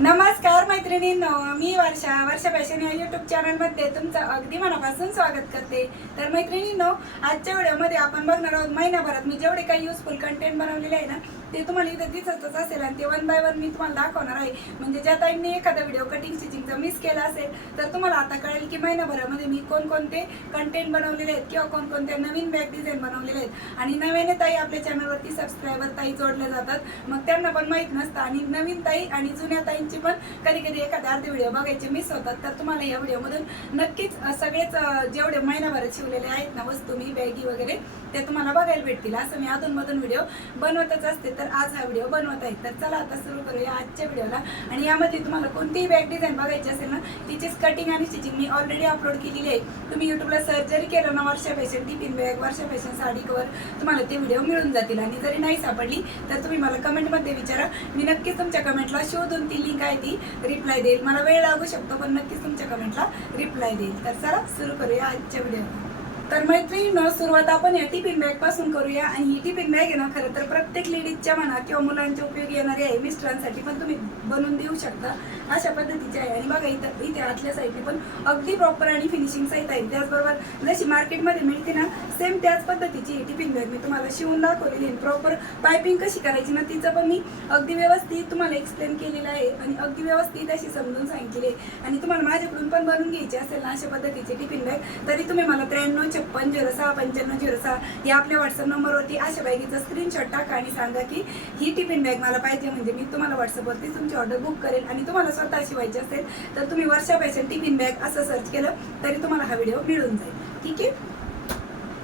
नमस्कार मैत्रिणींनो, मी वर्षा फॅशन या यूट्यूब चॅनलमध्ये तुमचं अगदी मनापासून स्वागत करते। तर मैत्रिणींनो, आजच्या व्हिडिओमध्ये आपण बघणार आहोत महिन्याभरात मी जेवढे काही युजफुल कंटेंट बनवलेले आहे ना ते तुम्हाला इथे दिसतच असेल आणि ते वन बाय वन मी तुम्हाला दाखवणार आहे। म्हणजे ज्या ताईंनी एखादा व्हिडिओ कटिंग स्टिचिंगचा मिस केला असेल तर तुम्हाला आता कळेल की महिन्याभरामध्ये मी कोणकोणते कंटेंट बनवलेले आहेत किंवा कोणकोणते नवीन बॅग डिझाईन बनवलेले आहेत। आणि नव्याने ताई आपल्या चॅनलवरती सबस्क्रायबर ताई जोडले जातात, मग त्यांना पण माहीत नसतं आणि नवीन ताई आणि जुन्या ताईंची पण कधी कधी एखादा अर्धे व्हिडिओ बघायचे मिस होतात। तर तुम्हाला या व्हिडिओमधून नक्कीच सगळेच जेवढे महिन्याभरात शिवलेले आहेत ना वस्तू मी बॅगी वगैरे ते तुम्हाला बघायला भेटतील। असं मी अधूनमधून व्हिडिओ बनवतच असते, तर आज हा व्हिडिओ बनवत आहे। तर चला आता सुरू करूया आजच्या व्हिडिओला। आणि यामध्ये तुम्हाला कोणतीही बॅग डिझाईन बघायची असेल ना तिचीच कटिंग आणि स्टिचिंग मी ऑलरेडी अपलोड केलेली आहे। तुम्ही यूट्यूबला सर्च जरी केलं ना वर्षा फॅशन टिफिन बॅग, वर्षा फॅशन साडी कवर, तुम्हाला ते व्हिडिओ मिळून जातील। आणि जरी नाही सापडली तर तुम्ही मला कमेंटमध्ये विचारा, मी नक्कीच तुमच्या कमेंटला शोधून ती लिंक आहे ती रिप्लाय देईल। मला वेळ लागू शकतो पण नक्कीच तुमच्या कमेंटला रिप्लाय देईल। तर चला सुरू करूया आजच्या व्हिडिओ। तर मैत्रिणींनो, सुरुवात आपण या टिफिन बॅग पासून करूया। आणि ही टिफिन बॅग आहे ना खरं तर प्रत्येक लेडीजच्या म्हणा किंवा मुलांच्या उपयोगी येणारी आहे, मिस्टरांसाठी पण तुम्ही बनवून देऊ शकता अशा पद्धतीची आहे। आणि बघा इथे आतल्या साईडने पण अगदी प्रॉपर आणि फिनिशिंग सहित आहे। त्याचबरोबर जशी मार्केटमध्ये मिळते ना सेम त्याच पद्धतीची ही टिफिन बॅग मी तुम्हाला शिवून दाखवलेली आहे। प्रॉपर पायपिंग कशी करायची ना तिचं पण मी अगदी व्यवस्थित तुम्हाला एक्सप्लेन केलेलं आहे आणि अगदी व्यवस्थित अशी समजून सांगितली आहे। आणि तुम्हाला माझ्याकडून पण बनवून घ्यायची असेल ना अशा पद्धतीची टिफिन बॅग तरी तुम्ही मला 9356069506 या आपल्या व्हॉट्सअप नंबरवरती अशा बॅगीचा स्क्रीनशॉट टाका आणि सांगा की ही टिफिन बॅग मला पाहिजे, म्हणजे मी तुम्हाला व्हॉट्सअपवरती तुमची ऑर्डर बुक करेल। आणि तुम्हाला स्वतः शिवायची असेल तर तुम्ही वर्षा फॅशन टिफिन बॅग असं सर्च केलं तरी तुम्हाला हा व्हिडिओ मिळून जाईल, ठीक आहे।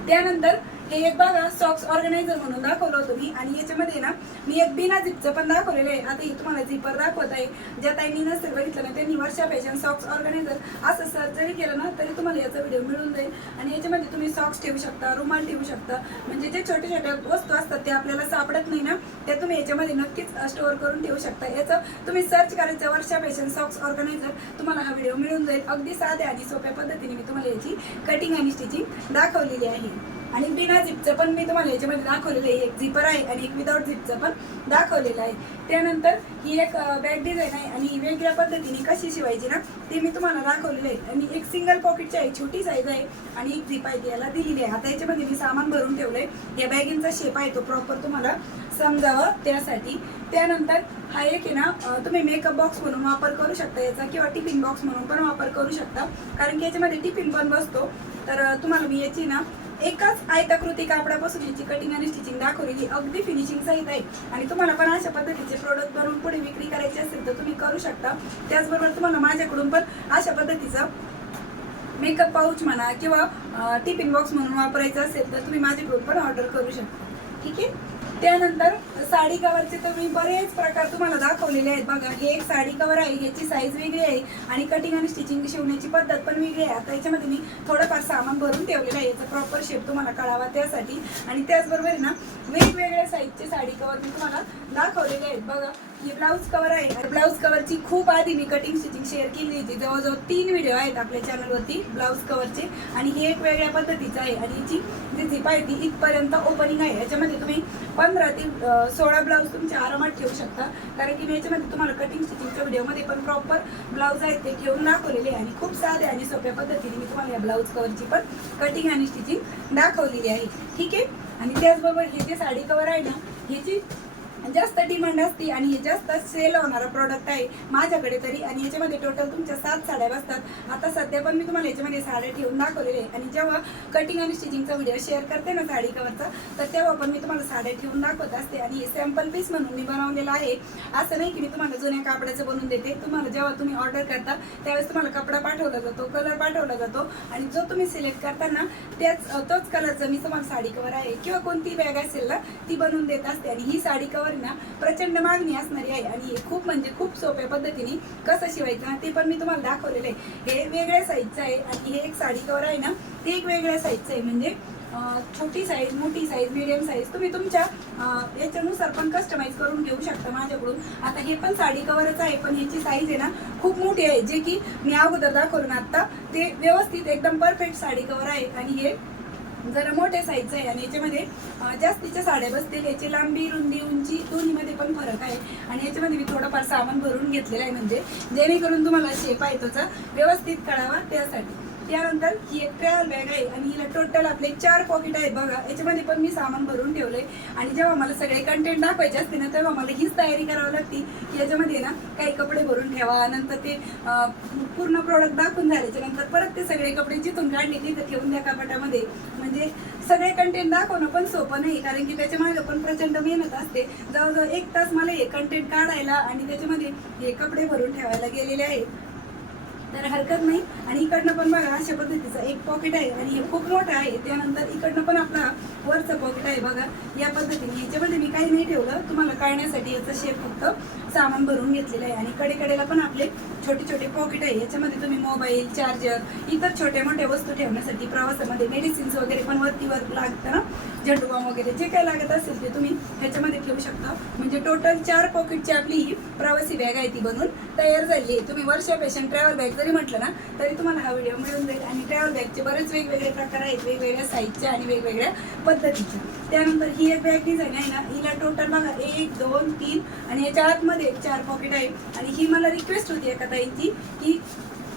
त्यानंतर हे एक बघा सॉक्स ऑर्गनायझर म्हणून दाखवलं होतं मी, आणि याच्यामध्ये ना मी एक बिना झिपचं पण दाखवलेलं आहे। आता हे तुम्हाला झिपर दाखवत आहे। ज्या ताईंनी नसेल बघितलं ना त्यांनी वर्षा फॅशन सॉक्स ऑर्गनायझर असं सर्च जरी केलं ना तरी तुम्हाला याचा व्हिडिओ मिळून जाईल। आणि याच्यामध्ये तुम्ही सॉक्स ठेवू शकता, रुमाल ठेवू शकता, म्हणजे जे छोटे छोटे वस्तू असतात ते आपल्याला सापडत नाही ना त्या तुम्ही याच्यामध्ये नक्कीच स्टोअर करून ठेवू शकता। याचं तुम्ही सर्च करायचं वर्षा फॅशन सॉक्स ऑर्गनायझर, तुम्हाला हा व्हिडिओ मिळून जाईल। अगदी साध्या आणि सोप्या पद्धतीने मी तुम्हाला याची कटिंग आणि स्टिचिंग दाखवलेली आहे। आणि बिना झिपचं पण मी तुम्हाला याच्यामध्ये दाखवलेलं आहे, एक झिपर आहे आणि एक विदाउट झिपचं पण दाखवलेलं आहे। त्यानंतर ही एक बॅग डिझाईन आहे आणि वेगळ्या पद्धतीने कशी शिवायची ना ते मी तुम्हाला दाखवलेलं आहे। आणि एक सिंगल पॉकेटची आहे, छोटी साईज आहे आणि एक झिप आहे ती याला दिलेली आहे। आता याच्यामध्ये मी सामान भरून ठेवलंय, या बॅगींचा शेप आहे तो प्रॉपर तुम्हाला समजावं त्यासाठी। त्यानंतर हा एक आहे ना तुम्ही मेकअप बॉक्स म्हणून वापर करू शकता याचा, किंवा टिफिन बॉक्स म्हणून पण वापर करू शकता, कारण की याच्यामध्ये टिफिन पण बसतो। तर तुम्हाला मी याची ना एकाच आयताकृती कापडापासून याची कटिंग आणि स्टिचिंग दाखवलेली अगदी फिनिशिंग सहित आहे। आणि तुम्हाला पण अशा पद्धतीचे प्रोडक्ट बनवून पुढे विक्री करायची असेल तर तुम्ही करू शकता। त्याचबरोबर तुम्हाला माझ्याकडून पण अशा पद्धतीचा मेकअप पाऊच म्हणा किंवा टिफिन बॉक्स म्हणून वापरायचं असेल तर तुम्ही माझ्याकडून पण ऑर्डर करू शकता, ठीक आहे। त्यानंतर साडी कवरचे तर मी बरेच प्रकार तुम्हाला दाखवलेले आहेत। बघा हे एक साडी कवर आहे, याची साईज वेगळी आहे आणि कटिंग आणि स्टिचिंग शिवण्याची पद्धत पण वेगळी आहे। आता याच्यामध्ये मी थोडंफार सामान भरून ठेवलेलं आहे, याचा प्रॉपर शेप तुम्हाला कळावा त्यासाठी। आणि त्याचबरोबर ना वेगवेगळ्या साईजचे साडी कवर मी तुम्हाला दाखवलेले आहेत। बघा ही ब्लाऊज कवर आहे, ब्लाऊज कवरची खूप आधी मी कटिंग स्टिचिंग शेअर केली होती, जवळजवळ 3 व्हिडिओ आहेत आपल्या चॅनलवरती ब्लाऊज कवरचे। आणि ही एक वेगळ्या पद्धतीचं आहे आणि याची जी झिप आहे ती इथपर्यंत ओपनिंग आहे। याच्यामध्ये तुम्ही 15 ते 16 ब्लाऊज तुमच्या आरामात ठेवू शकता, कारण की मी याच्यामध्ये तुम्हाला कटिंग स्टिचिंगच्या व्हिडिओमध्ये पण प्रॉपर ब्लाऊज आहेत ते ठेवून दाखवलेले आहे। आणि खूप साध्या आणि सोप्या पद्धतीने मी तुम्हाला या ब्लाऊज कवरची पण कटिंग आणि स्टिचिंग दाखवलेली आहे, ठीक आहे। आणि त्याचबरोबर हे जे साडी कवर आहे ना ह्याची जास्त डिमांड असते आणि हे जास्त सेल होणारा प्रोडक्ट आहे माझ्याकडे तरी। आणि याच्यामध्ये टोटल तुमच्या 7 साड्या बसतात। आता सध्या पण मी तुम्हाला याच्यामध्ये साड्या ठेवून दाखवलेले आहे। आणि जेव्हा कटिंग आणि स्टिचिंगचा व्हिडिओ शेअर करते ना साडी कवरचा तर तेव्हा पण मी तुम्हाला साड्या ठेवून दाखवत असते। आणि हे सॅम्पल पीस म्हणून मी बनवलेलं आहे, असं नाही की मी तुम्हाला जुन्या कापडाचं बनवून देते। तुम्हाला जेव्हा तुम्ही ऑर्डर करता त्यावेळेस तुम्हाला कपडा पाठवला जातो, कलर पाठवला जातो आणि जो तुम्ही सिलेक्ट करता ना तोच कलरचं मी तुम्हाला साडी कवर आहे किंवा कोणती बॅग असेल ना ती बनवून देत असते। आणि ही साडी कवर ना प्रचंड मागणी असणारी आहे आणि हे खूप म्हणजे खूप सोप्या पद्धतीने कसं शिवायचं ना ते पण मी तुम्हाला दाखवलेलं आहे। हे वेगळ्या साईजचं आहे आणि हे एक साडी कवर आहे ना ते एक वेगळ्या साईजचं आहे, म्हणजे छोटी साईज, मोठी साईज, मीडियम साईज तुम्ही तुमच्या याच्यानुसार पण कस्टमाइज करून घेऊ शकता माझ्याकडून। आता हे पण साडी कवरच आहे पण याची साईज आहे ना खूप मोठी आहे, जे की मी अगोदर दाखवलं ना आता ते व्यवस्थित एकदम परफेक्ट साडी कवर आहे। आणि हे जरा मोठ्या साईजचं आहे आणि याच्यामध्ये जास्तीच्या साड्या बसतील. याची लांबी, रुंदी, उंची दोन्हीमध्ये पण फरक आहे आणि याच्यामध्ये मी थोडंफार सामान भरून घेतलेलं आहे, म्हणजे जेणेकरून तुम्हाला शेप आहे त्याचा व्यवस्थित कळावा त्यासाठी. त्यानंतर ही एक ट्रॅव्हल बॅग आहे आणि हिला टोटल आपले 4 पॉकेट आहेत बघा. याच्यामध्ये पण मी सामान भरून ठेवलंय आणि जेव्हा मला सगळे कंटेंट दाखवायचे असते ना तेव्हा मला हीच तयारी करावी लागते की याच्यामध्ये ना काही कपडे भरून ठेवा, नंतर ते पूर्ण प्रोडक्ट दाखवून झाल्याच्या नंतर परत ते सगळे कपडे जिथून काढले तिथं ठेवून द्या कपाटामध्ये. म्हणजे सगळे कंटेंट दाखवणं पण सोपं नाही, कारण की त्याच्या मागे पण प्रचंड मेहनत असते. जवळजवळ 1 तास मला हे कंटेंट काढायला आणि त्याच्यामध्ये हे कपडे भरून ठेवायला गेलेले आहेत, तर हरकत नाही. आणि इकडनं पण बघा अशा पद्धतीचं एक पॉकेट आहे आणि हे खूप मोठं आहे. त्यानंतर इकडनं पण आपला वरचं पॉकेट आहे बघा या पद्धतीने. याच्यामध्ये मी काही नाही ठेवलं, तुम्हाला कळण्यासाठी याचा शेप फक्त सामान भरून घेतलेलं आहे. आणि कडेकडेला पण आपले छोटे छोटे पॉकेट आहे. याच्यामध्ये तुम्ही मोबाईल, चार्जर, इतर छोट्या मोठ्या वस्तू ठेवण्यासाठी, प्रवासामध्ये मेडिसिन्स वगैरे पण वरती लागतं ना, झेंडू बाम वगैरे जे काही लागत असेल ते तुम्ही ह्याच्यामध्ये ठेवू शकता. म्हणजे टोटल 4 पॉकेटची आपली ही प्रवासी बॅग आहे ती बनून तयार झाली आहे. तुम्ही वर्षा फॅशन ट्रॅव्हल बॅग जरी म्हटलं ना तरी तुम्हाला हा व्हिडिओ मिळून जाईल. आणि ट्रॅव्हल बॅगचे बरेच वेगवेगळे प्रकार आहेत, वेगवेगळ्या साईजचे आणि वेगवेगळ्या पद्धतीचे. त्यानंतर ही एक बॅग डिझाईन आहे ना, हिला टोटल बघा 1, 2, 3 आणि याच्या आतमध्ये 4 पॉकेट आहे. आणि ही मला रिक्वेस्ट होती एका ताईंची की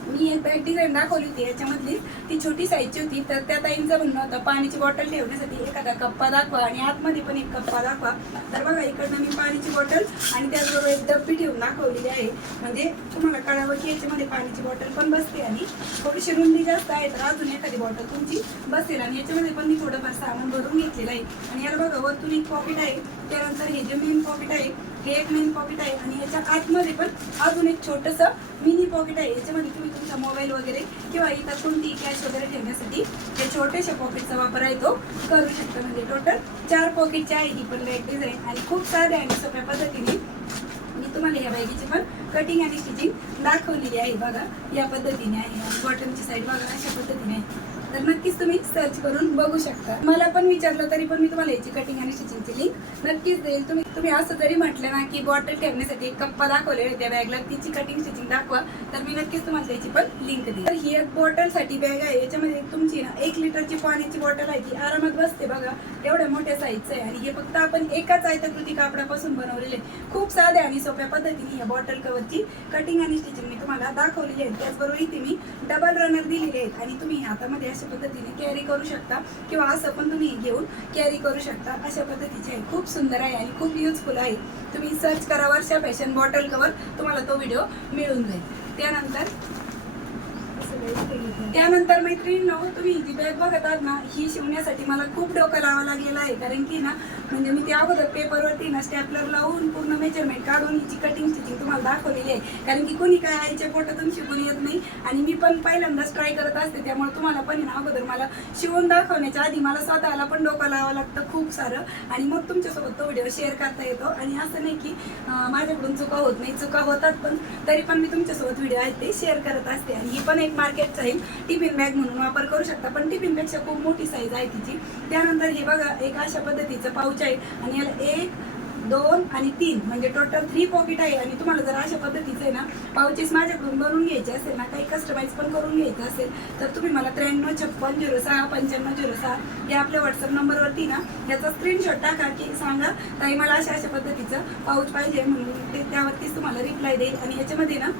मी एक बॅग डिझाईन दाखवली होती, याच्यामधली ती छोटी साईजची होती, तर त्या ताईंचं म्हणणं होतं पाण्याची बॉटल ठेवण्यासाठी एखादा कप्पा दाखवा आणि आतमध्ये पण एक कप्पा दाखवा. तर बघा इकडनं मी पाण्याची बॉटल आणि त्याचबरोबर एक डब्बी ठेवून दाखवलेली आहे, म्हणजे तुम्हाला कळावं की याच्यामध्ये पाण्याची बॉटल पण बसते आणि थोडीशी रुंदी जास्त आहे तर अजून एखादी बॉटल तुमची बसेल. आणि याच्यामध्ये पण मी थोडंफार सामान भरून घेतलेलं आहे. आणि याला बघा वरतून एक पॉकेट आहे, त्यानंतर हे जे मेन पॉकेट आहे हे एक मेन पॉकेट आहे आणि याच्या आतमध्ये पण अजून एक छोटंसं मिनी पॉकेट आहे. याच्यामध्ये तुम्ही तुमचा मोबाईल वगैरे किंवा इतर कोणती कॅश वगैरे ठेवण्यासाठी त्या छोट्याशा पॉकेटचा वापर आहे तो करू शकता. म्हणजे टोटल 4 पॉकेटची आहे ही पण बॅग डिझाईन आणि खूप साध्या आणि सोप्या पद्धतीने मी तुम्हाला या बॅगीची पण कटिंग आणि स्टिचिंग दाखवलेली आहे. बघा या पद्धतीने आहे आणि बॉटमची साईड बघा अशा पद्धतीने आहे. तर नक्कीच तुम्ही सर्च करून बघू शकता. मला पण विचारलं तरी पण मी तुम्हाला याची कटिंग आणि स्टिचिंगची लिंक नक्कीच देईल. तुम्ही असं जरी म्हटलं ना की बॉटल ठेवण्यासाठी एक कप्पा दाखवले त्या बॅगला, तिची कटिंग स्टिचिंग दाखवा, तर मी नक्कीच तुम्हाला त्याची पण लिंक देईल. तर ही एक बॉटलसाठी बॅग आहे. याच्यामध्ये तुमची ना 1 लिटरची पाण्याची बॉटल आहे, ती आरामात बसते बघा, एवढ्या मोठ्या साईजचं आहे. आणि हे फक्त आपण एकाच आयताकृती कापडापासून बनवलेले खूप साध्या आणि सोप्या पद्धतीने या बॉटल कव्हरची कटिंग आणि स्टिचिंग मी तुम्हाला दाखवलेली आहे. त्याचबरोबर इथे मी डबल रनर दिलेले आहेत आणि तुम्ही हातामध्ये अशा पद्धतीने कॅरी करू शकता किंवा असं पण तुम्ही घेऊन कॅरी करू शकता. अशा पद्धतीचे आहे, खूप सुंदर आहे आणि खूप युजफुल आहे. तुम्ही सर्च करा वर्षा फॅशन बॉटल कव्हर, तुम्हाला तो व्हिडिओ मिळून जाईल. त्यानंतर मैत्रिणींनो, तुम्ही जी बॅग बघत आहात ना, ही शिवण्यासाठी मला खूप डोकं लावावं लागलेलं आहे, कारण की ना म्हणजे मी त्या अगोदर पेपरवरती ना स्टॅपलर लावून पूर्ण मेजरमेंट काढून हिची कटिंग स्टिचिंग तुम्हाला दाखवलेली आहे. कारण की कोणी काय आईच्या पोटातून शिकून येत नाही आणि मी पण पहिल्यांदाच ट्राय करत असते, त्यामुळे तुम्हाला पण ना अगोदर मला शिवून दाखवण्याच्या आधी मला स्वतःला पण डोकं लावावं लागतं खूप सारं, आणि मग तुमच्यासोबत तो व्हिडिओ शेअर करता येतो. आणि असं नाही की माझ्याकडून चुका होत नाही, चुका होतात, पण तरी पण मी तुमच्यासोबत व्हिडिओ आहेत ते शेअर करत असते. आणि ही पण एक मार्केटचा आहे, टिफिन बॅग म्हणून वापर करू शकता, पण टिफिनपेक्षा खूप मोठी साईज आहे तिची. त्यानंतर हे बघा एक अशा पद्धतीचं पाऊच आहे आणि याला 1, 2 आणि 3 म्हणजे टोटल 3 पॉकेट आहे. आणि तुम्हाला जर अशा पद्धतीचं आहे ना पाऊचेस माझ्याकडून बनवून घ्यायचे असेल ना, काही कस्टमाइज पण करून घ्यायचं असेल, तर तुम्ही मला 9356069506 या आपल्या व्हॉट्सअप नंबरवरती ना याचा स्क्रीनशॉट टाका की सांगा ताई मला अशा पद्धतीचं पाऊच पाहिजे, म्हणून ते त्यावरतीच तुम्हाला रिप्लाय देईल. आणि याच्यामध्ये ना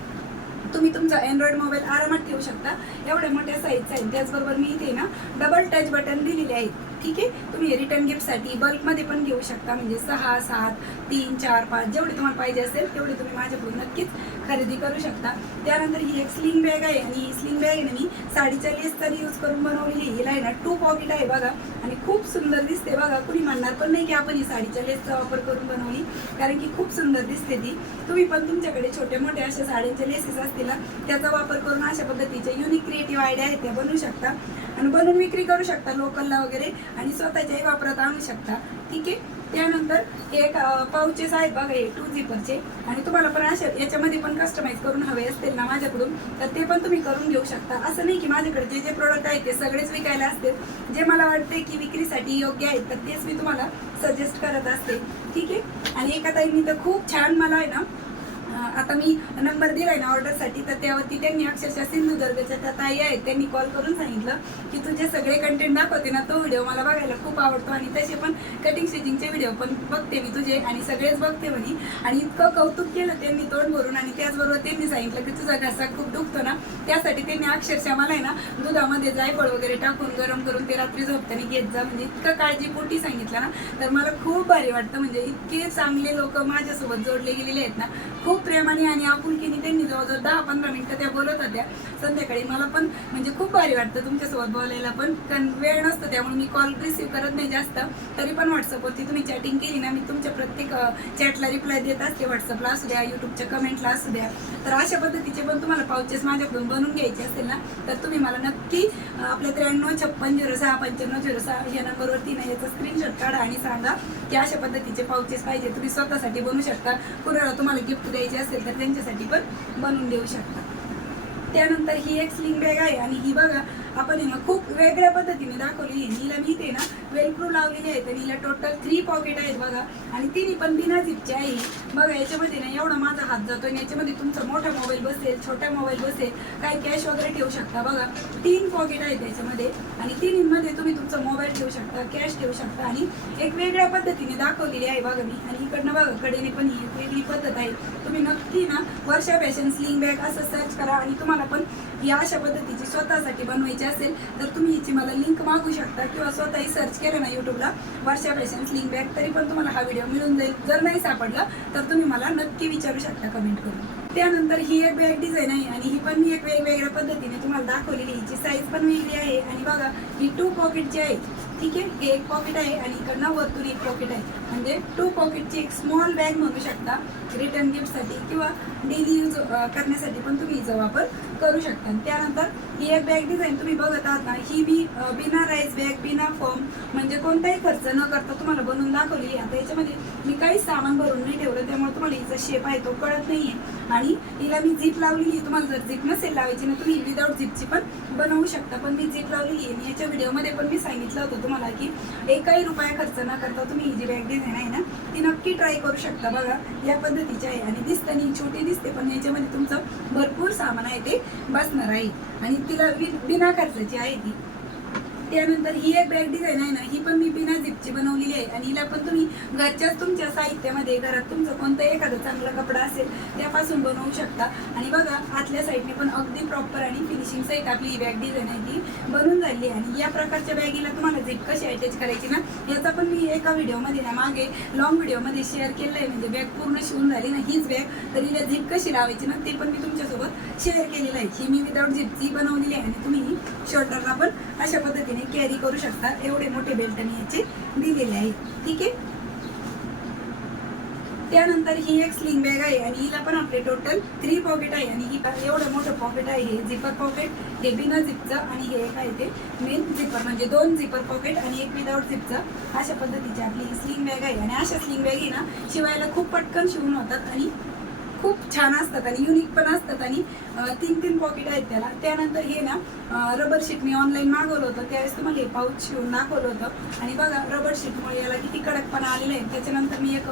तुम्ही तुमचा अँड्रॉइड मोबाईल आरामात ठेवू शकता, एवढ्या मोठ्या साईजचा आहे. त्याचबरोबर मी इथे ना डबल टच बटन दिलेले आहेत, ठीक आहे. तुम्ही रिटर्न गिफ्टसाठी बल्कमध्ये पण घेऊ शकता, म्हणजे 6, 7, 3, 4, 5 जेवढे तुम्हाला पाहिजे असेल तेवढे तुम्ही माझ्याकडून नक्कीच खरेदी करू शकता. त्यानंतर ही एक स्लिंग बॅग आहे आणि ही स्लिंग बॅग आहे ना मी साडीच्या लेसचा यूज करून बनवलेली. हिला आहे ना 2 पॉकेट आहे बघा आणि खूप सुंदर दिसते बघा. कुणी म्हणणार पण नाही की आपण ही साडीच्या लेसचा वापर करून बनवली, कारण की खूप सुंदर दिसते ती. तुम्ही पण तुमच्याकडे छोटे मोठे अशा साड्यांचे लेसेस असतील ना, त्याचा वापर करून अशा पद्धतीचे युनिक क्रिएटिव्ह आयडिया आहेत त्या बनवू शकता आणि बनवून विक्री करू शकता लोकलला वगैरे, आणि स्वतःच्याही वापरात आणू शकता, ठीक आहे. त्यानंतर एक पाऊचेस आहेत बघा हे 2 झिपरचे, आणि तुम्हाला पण अशा याच्यामध्ये पण कस्टमाइज करून हवे असतील ना माझ्याकडून, तर ते पण तुम्ही करून घेऊ शकता. असं नाही की माझ्याकडे जे प्रोडक्ट आहेत ते सगळेच विकायला असते, जे मला वाटते की विक्रीसाठी योग्य आहेत तर तेच मी तुम्हाला सजेस्ट करत असते, ठीक आहे. आणि एका ताईंनी तर खूप छान मला आहे ना आता मी नंबर दिलाय ना ऑर्डरसाठी, तर त्यावरती त्यांनी अक्षरशः सिंधुदुर्गच्या त्या ताई आहेत, त्यांनी कॉल करून सांगितलं की तुझे सगळे कंटेंट दाखवते ना, तो व्हिडिओ मला बघायला खूप आवडतो आणि तसे पण कटिंग स्टिचिंगचे व्हिडिओ पण बघते मी तुझे आणि सगळेच बघते म्हणे. आणि इतकं कौतुक केलं त्यांनी तोंड भरून. आणि त्याचबरोबर त्यांनी सांगितलं की तुझा घसा खूप दुखतो ना, त्यासाठी त्यांनी अक्षरशः मला आहे ना दुधामध्ये जायफळ वगैरे टाकून गरम करून ते रात्री झोपताना घेत जा, म्हणजे इतकं काळजीपोटी सांगितलं ना, तर मला खूप भारी वाटतं. म्हणजे इतके चांगले लोक माझ्यासोबत जोडले गेलेले आहेत ना, खूप प्रेमाने आणि आपुलकीने त्यांनी जवळजवळ 10-15 मिनिटं त्या बोलत होत्या संध्याकाळी. मला पण म्हणजे खूप भारी वाटतं तुमच्यासोबत बोलायला, पण कारण वेळ नसतं त्यामुळे मी कॉल रिसीव्ह करत नाही जास्त. तरी पण व्हॉट्सअपवरती तुम्ही चॅटिंग केली ना, मी तुमच्या प्रत्येक चॅटला रिप्लाय देत असते, व्हॉट्सअपला असू द्या, यूट्यूबच्या कमेंटला असू द्या. तर अशा पद्धतीचे पण तुम्हाला पाउचेस माझ्याकडून बनवून घ्यायचे असेल ना, तर तुम्ही मला नक्की आपल्या 9356065506 या नंबरवरती ना याचा स्क्रीनशॉट काढा आणि सांगा की अशा पद्धतीचे पाउचेस पाहिजे. तुम्ही स्वतःसाठी बनवू शकता, कुणाला तुम्हाला गिफ्ट द्यायचे असेल तर त्यांच्यासाठी पण बनवून देऊ शकता. त्यानंतर ही एक स्लिंग बॅग आहे आणि ही बघा आपण ना खूप वेगळ्या पद्धतीने दाखवलेली आहे. हिला मी ते ना वेलक्रो लावलेली आहेत आणि हिला टोटल 3 पॉकेट आहेत बघा, आणि तिन्ही पण बिना झिपची आहे. बघा याच्यामध्ये ना एवढा माझा हात जातो आणि याच्यामध्ये तुमचा मोठा मोबाईल बसेल, छोटा मोबाईल बसेल, काही कॅश वगैरे ठेवू शकता. बघा 3 पॉकेट आहेत याच्यामध्ये आणि तिन्हीमध्ये तुम्ही तुमचा मोबाईल ठेवू शकता, कॅश ठेवू शकता. आणि एक वेगळ्या पद्धतीने दाखवलेली आहे बघा मी. आणि इकडनं बघा कडेने पण ही वेगळी पद्धत आहे. तुम्ही नक्की ना वर्षा फॅशन स्लिंग बॅग असं सर्च करा आणि तुम्हाला पण या अशा पद्धतीची स्वतःसाठी बनवायची असेल तर तुम्ही हिची मला लिंक मागू शकता, किंवा स्वतःही सर्च केलं ना यूट्यूबला वर्षा फॅशन स्लिंग बॅग, तरी पण तुम्हाला हा व्हिडिओ मिळून जाईल. जर नाही सापडला तर तुम्ही मला नक्की विचारू शकता कमेंट करून. त्यानंतर ही एक बॅग डिझाईन आहे आणि ही पण मी एक वेगवेगळ्या पद्धतीने तुम्हाला दाखवलेली. हिची साईज पण वेगळी आहे आणि बघा ही 2 पॉकेटची आहे. ठीक आहे, हे एक पॉकेट आहे आणि इकडनं वरतून एक पॉकेट आहे, म्हणजे 2 पॉकेटची एक स्मॉल बॅग म्हणू शकता. रिटर्न गिफ्टसाठी किंवा डेली यूज करण्यासाठी पण तुम्ही हिचा वापर करू शकता. त्यानंतर ही एक बॅग डिझाईन तुम्ही बघत आहात ना, ही मी बिना राईस बॅग, बिना फॉर्म, म्हणजे कोणताही खर्च न करता तुम्हाला बनवून दाखवली. आता याच्यामध्ये मी काहीच सामान भरून नाही ठेवलं, त्यामुळे तुम्हाला हिचा शेप आहे तो कळत नाहीये. आणि हिला मी झिप लावलेली. तुम्हाला जर झिप नसेल लावायची ना, तुम्ही विदाऊट झिपची पण बनवू शकता, पण मी झिप लावलेली आहे. आणि याच्या व्हिडिओमध्ये पण मी सांगितलं होतं तुम्हाला की एकही रुपया खर्च न करता तुम्ही ही जी बॅग डिझाईन आहे ना ती नक्की ट्राय करू शकता. बघा या पद्धतीची आहे आणि दिसतानी छोटी दिसते, पण याच्यामध्ये तुमचं भरपूर सामान आहे ते बसणार आहे आणि तिला बिना खर्चाची आहे ती. त्यानंतर ही एक बॅग डिझाईन आहे ना, ही पण मी बिना झिपची बनवलेली आहे आणि हिला पण तुम्ही घरच्याच तुमच्या साहित्यामध्ये घरात तुमचं कोणतं एखादं चांगला कपडा असेल त्यापासून बनवू शकता. आणि बघा आतल्या साईडने पण अगदी प्रॉपर आणि फिनिशिंग सहित आपली ही बॅग डिझाईन आहे ती बनवून झाली. आणि या प्रकारच्या बॅगीला तुम्हाला झिप कशी अटॅच करायची ना, याचा पण मी एका व्हिडिओमध्ये ना मागे लॉंग व्हिडिओमध्ये शेअर केलं आहे. म्हणजे बॅग पूर्ण शिवून झाली ना हीच बॅग, तर हिला झिप कशी लावायची ना ते पण मी तुमच्यासोबत शेअर केलेलं आहे. ही मी विदाऊट झिपची बनवलेली आहे आणि तुम्ही शोल्डरला पण अशा पद्धतीने कॅरी करू शकता. एवढे मोठे बेल्ट मी याचे दिलेले आहे. ठीक आहे. त्यानंतर ही एक स्लिंग बॅग आहे आणि हिला पण आपले टोटल 3 पॉकेट आहे आणि ही एवढं मोठं पॉकेट आहे. हे झिपर पॉकेट, हे बिना झिपचं आणि हे एक आहे ते मेन झिपर, म्हणजे 2 झिपर पॉकेट आणि एक विदाऊट झिपचं. अशा पद्धतीची आपली स्लिंग बॅग आहे. आणि अशा स्लिंग बॅगी ना शिवायला खूप पटकन शिवून होतात आणि खूप छान असतात आणि युनिक पण असतात आणि 3 पॉकेट आहेत त्याला. त्यानंतर हे ना रबर शीट मी ऑनलाईन मागवलं होतं, त्यावेळेस तुम्हाला हे पाऊच शिवून दाखवलं होतं आणि बघा रबर शीटमुळे याला किती कडकपणा आलेला आहे. त्याच्यानंतर मी एक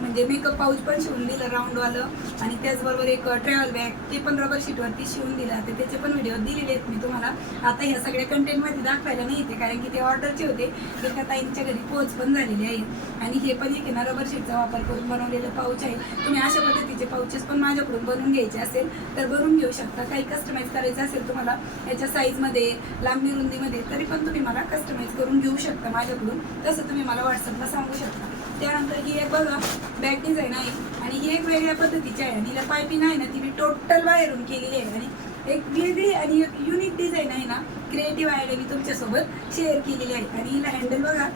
म्हणजे मेकअप पाऊच पण शिवून दिलं राऊंडवालं आणि त्याचबरोबर एक ट्रॅव्हल बॅग ते पण रबर शीटवरती शिवून दिलं. ते त्याचे पण व्हिडिओ दिलेले आहेत मी तुम्हाला. आता ह्या सगळ्या कंटेंटमध्ये दाखवायला नाही येते कारण की ते ऑर्डरचे होते. एका ताईंच्या घरी पोच पण झालेली आहे. आणि हे पण एक ना रबर शीटचा वापर करून बनवलेलं पाऊच आहे. तुम्ही अशा पद्धतीचे पाऊचेस पण माझ्याकडून बनवून घ्यायचे असेल तर बनवून घेऊ शकता. काही कस्टमाइज करायचं असेल तुम्हाला याच्या साईजमध्ये, लांबी रुंदीमध्ये, तरी पण तुम्ही मला कस्टमाइज करून घेऊ शकता माझ्याकडून. तसं तुम्ही मला व्हॉट्सअपला सांगू शकता. त्यानंतर ही एक बघा बॅग डिझाईन आहे आणि ही एक वेगळ्या पद्धतीची आहे आणि हिला पायपिंग आहे ना ती मी टोटल बाहेरून केलेली आहे. आणि एक वेगळी आणि एक युनिक डिझाईन आहे ना, क्रिएटिव्ह आयडिया मी तुमच्यासोबत शेअर केलेली आहे. आणि हिला हँडल बघा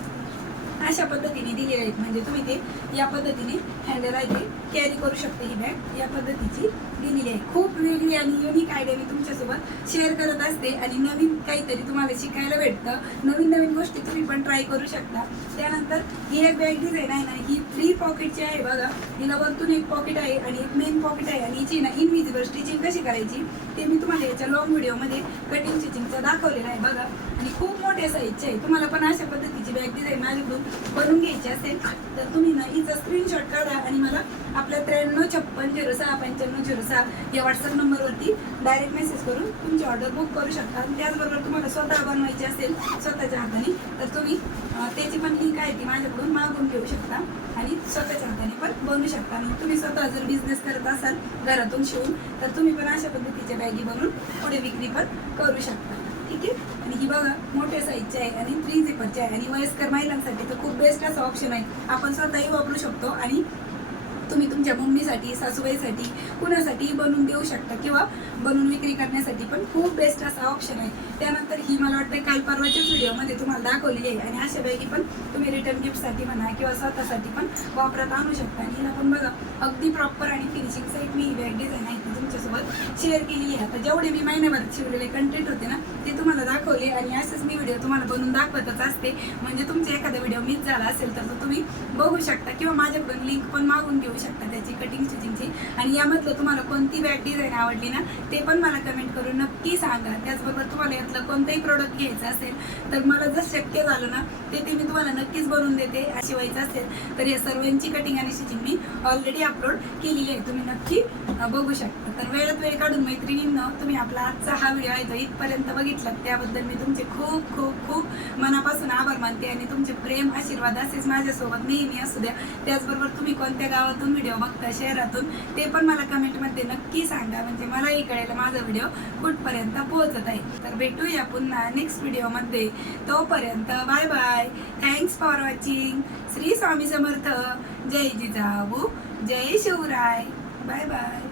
अशा पद्धतीने दिलेले आहेत, म्हणजे तुम्ही ते या पद्धतीने हँडल आहे ते कॅरी करू शकते. ही बॅग या पद्धतीची दिलेली आहे. खूप वेगळी आणि युनिक आयडिया मी तुमच्यासोबत शेअर करत असते आणि नवीन काहीतरी तुम्हाला शिकायला भेटतं. नवीन नवीन गोष्टी तुम्ही पण ट्राय करू शकता. त्यानंतर ही एक बॅग डिझाईन आहे ना, ही 3 पॉकेटची आहे बघा. हिला वरतून एक पॉकेट आहे आणि एक मेन पॉकेट आहे आणि हिची ना इनविजिबल स्टिचिंग कशी करायची ते मी तुम्हाला याच्या लॉंग व्हिडिओमध्ये कटिंग स्टिचिंगचं दाखवलेलं आहे बघा. आणि खूप मोठ्या साईजची आहे. तुम्हाला पण अशा पद्धतीची बॅग डिझाईन माझ्याकडून बनवून घ्यायची असेल तर तुम्ही ना हिचा स्क्रीनशॉट काढा आणि मला आपल्या 9356069506 या व्हॉट्सअप नंबरवरती डायरेक्ट मेसेज करून तुमची ऑर्डर बुक करू शकता. आणि त्याचबरोबर तुम्हाला स्वतः बनवायची असेल स्वतःच्या हाताने तर तुम्ही त्याची पण लिंक आहे ती माझ्याकडून मागून घेऊ शकता आणि स्वतःच्या हाताने पण बनवू शकता. आणि तुम्ही स्वतः जर बिझनेस करत असाल घरातून शिवून तर तुम्ही पण अशा पद्धतीच्या बॅगी बनवून पुढे विक्री पण करू शकता. ठीक आहे. आणि ही बघा मोठ्या साईजची आहे आणि 3 झिपरची आहे आणि वयस्कर महिलांसाठी तर खूप बेस्ट असा ऑप्शन आहे. आपण स्वतःही वापरू शकतो आणि तुम्ही तुमच्या मम्मीसाठी सासूबाईसाठी कुणासाठी बनवून देऊ शकता किंवा बनवून विक्री करण्यासाठी पण खूप बेस्ट असा ऑप्शन आहे. त्यानंतर ही मला वाटतं काल परवाच्याच व्हिडिओमध्ये तुम्हाला दाखवली आहे आणि अशा बॅगी पण तुम्ही रिटर्न गिफ्टसाठी म्हणा किंवा स्वतःसाठी पण वापरात आणू शकता. आणि हिला पण बघा अगदी प्रॉपर आणि फिनिशिंग सहित मी ही बॅग डिझाईन आहे ती तुमच्यासोबत शेअर केलेली आहे. आता जेवढे मी महिन्याभरात शिवलेले कंटेंट होते ना ते तुम्हाला दाखवले आणि असेच मी व्हिडिओ तुम्हाला बनवून दाखवतच असते. म्हणजे तुमचा एखादा व्हिडिओ मिस झाला असेल तर तुम्ही बघू शकता किंवा माझ्याकडून लिंक पण मागून घेऊ शकता त्याची कटिंग स्टिचिंगची. आणि यामधलं तुम्हाला कोणती बॅग डिझाईन आवडली ना ते पण मला कमेंट करून नक्की सांगा. त्याचबरोबर तुम्हाला यातलं कोणतंही प्रोडक्ट घ्यायचं असेल तर मला जर शक्य झालं ना ते मी तुम्हाला नक्कीच बनवून देते. शिवायचं असेल तर या सर्वांची कटिंग आणि स्टिचिंग मी ऑलरेडी अपलोड केलेली आहे, तुम्ही नक्की बघू शकता. तर वेळात वेळ काढून मैत्रिणींनो तुम्ही आपला आजचा हा व्हिडिओ आहे तो इथपर्यंत बघितला त्याबद्दल मी तुमचे खूप खूप खूप मनापासून आभार मानते. आणि तुमचे प्रेम आशीर्वाद असेच माझ्यासोबत नेहमी असू द्या. त्याचबरोबर तुम्ही कोणत्या गावातून व्हिडिओ बघता शहरातून ते पण मला कमेंटमध्ये नक्की सांगा म्हणजे मलाही कळेल माझा व्हिडिओ कुठपर्यंत पोहोचत आहे. तर भेटूया पुन्हा नेक्स्ट व्हिडिओमध्ये. तोपर्यंत bye bye. Thanks for watching. Shri Swami Samarth. जय जिजाऊ जय शिवराय. Bye bye.